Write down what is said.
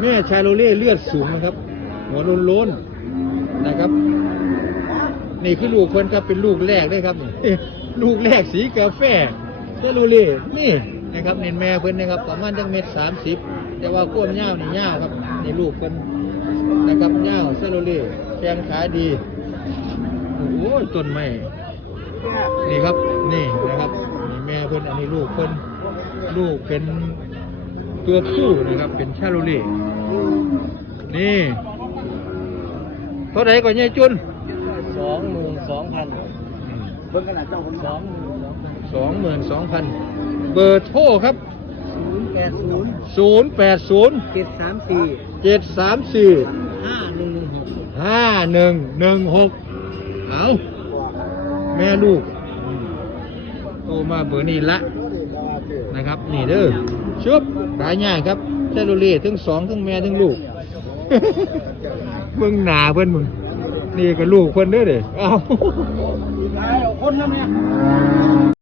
แม่ชาโลเล่เลือดสูงนะครับหัวโล้นๆนะครับนี่คือลูกคนครับเป็นลูกแรกเลยครับนี่ ลูกแรกสีกาแฟชาโลเล่นี่นะครับเน้นแม่เพิ่นนะครับประมาณจัง1.30 เมตรแต่ว่าก้นยาวนี่ยาวครับนี่ลูกเพิ่นนะครับยาวชาโลเล่แข้งขาดีโอ้โหต้นไม้นี่ครับนี่นะครับนี่แม่เพิ่นอันนี้ลูกเพิ่นลูกเป็นตัวผู้นะครับเป็นชาโลเล่นี่เท่าไหร่ก่อนยายจุน 22,000เบิ่งขนาดเจ้าผม22,000เบอร์โทรครับ080 734 734 5116 5116เอาแม่ลูกโทรมาเบอร์นี้ละนะครับนี่เด้อชุบขายง่ายครับชาโลเล่ทั้งสองทั้งแม่ทั้งลูก มึงหนาเพื่อนมึงนี่ก็ลูกเพื่อนเด้อเด้อเอา คนแล้วเนี่ย